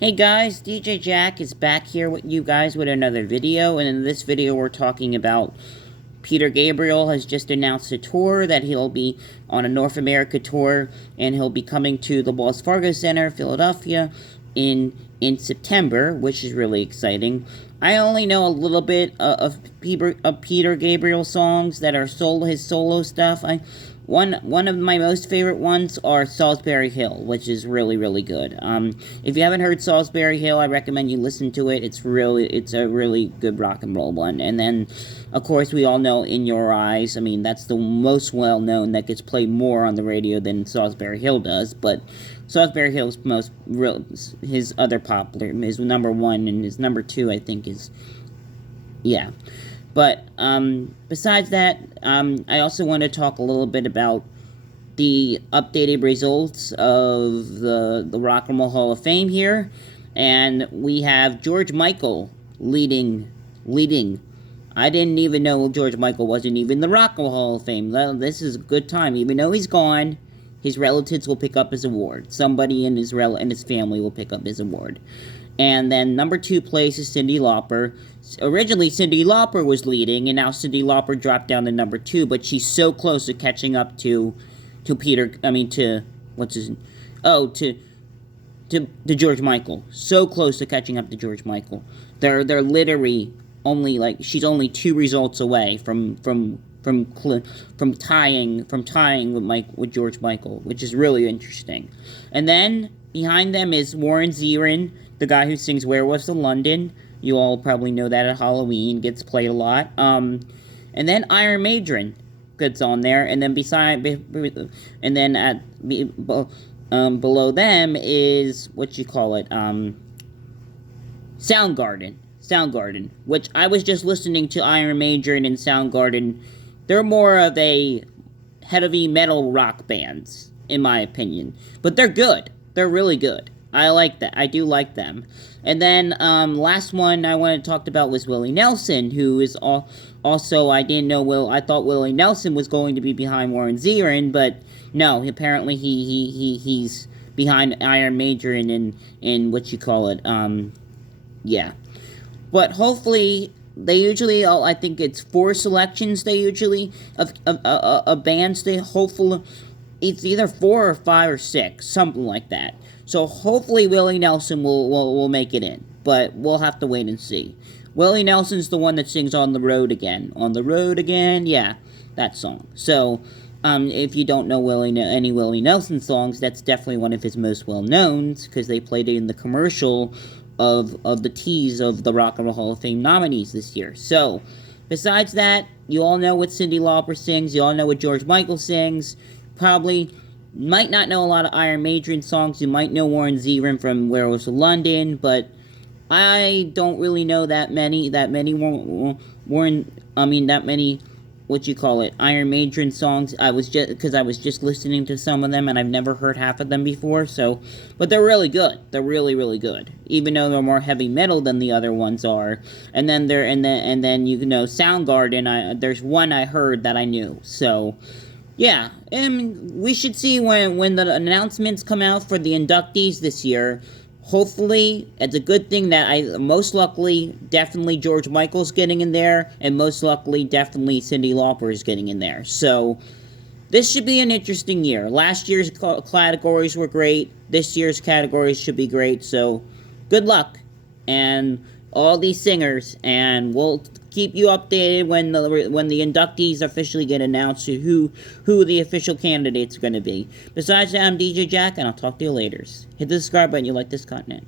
Hey guys, DJ Jack is back here with you guys with another video, and in this video we're talking about Peter Gabriel has just announced a tour that he'll be on a North America tour, and he'll be coming to the Wells Fargo Center, Philadelphia, in September, which is really exciting. I only know a little bit of Peter Gabriel songs that are his solo stuff. One of my most favorite ones are Salisbury Hill, which is really good. If you haven't heard Salisbury Hill, I recommend you listen to it. It's a really good rock and roll one. And then, of course, we all know In Your Eyes. I mean, that's the most well known, that gets played more on the radio than Salisbury Hill does. But Salisbury Hill's his other popular, his number one, and his number two, I think, is, yeah. But, besides that, I also want to talk a little bit about the updated results of the Rock and Roll Hall of Fame here. And we have George Michael leading. I didn't even know George Michael wasn't even in the Rock and Roll Hall of Fame. Well, this is a good time. Even though he's gone, his relatives will pick up his award. Somebody in his family will pick up his award. And then number 2 place is Cyndi Lauper. Originally, Cyndi Lauper was leading, and now Cyndi Lauper dropped down to number 2, but she's so close to catching up to George Michael. So close to catching up to George Michael. They're literally only, she's only 2 results away from tying with George Michael, which is really interesting. And then behind them is Warren Zevon, the guy who sings Werewolves of London. You all probably know that at Halloween, gets played a lot. And then Iron Maiden gets on there, and then below them is Soundgarden, which I was just listening to Iron Maiden and Soundgarden. They're more of a heavy metal rock bands, in my opinion. But they're good. They're really good. I like that. I do like them. And then, last one I wanted to talk about was Willie Nelson, who is also, I thought Willie Nelson was going to be behind Warren Zevon, but no, apparently he's behind Iron Maiden in yeah. But hopefully, they usually, I think it's 4 selections of bands, hopefully, it's either 4 or 5 or 6, something like that. So hopefully Willie Nelson will make it in, but we'll have to wait and see. Willie Nelson's the one that sings On the Road Again. On the Road Again, yeah, that song. So, if you don't know any Willie Nelson songs, that's definitely one of his most well-knowns, because they played it in the commercial of the tease of the Rock and Roll Hall of Fame nominees this year. So, besides that, you all know what Cyndi Lauper sings, you all know what George Michael sings. Probably might not know a lot of Iron Maiden songs. You might know Warren Zevon from Werewolves of London, but I don't really know that many Iron Maiden songs. I was just listening to some of them, and I've never heard half of them before. So, but they're really good. They're really good. Even though they're more heavy metal than the other ones are. And then Soundgarden. There's one I heard that I knew. So, yeah, and we should see when the announcements come out for the inductees this year. Hopefully, it's a good thing that most luckily, definitely George Michael's getting in there, and most luckily, definitely Cyndi Lauper is getting in there. So, this should be an interesting year. Last year's categories were great. This year's categories should be great. So, good luck, and all these singers, and we'll keep you updated when the inductees officially get announced to who the official candidates are going to be. Besides that, I'm DJ Jack, and I'll talk to you later. Hit the subscribe button if you like this content.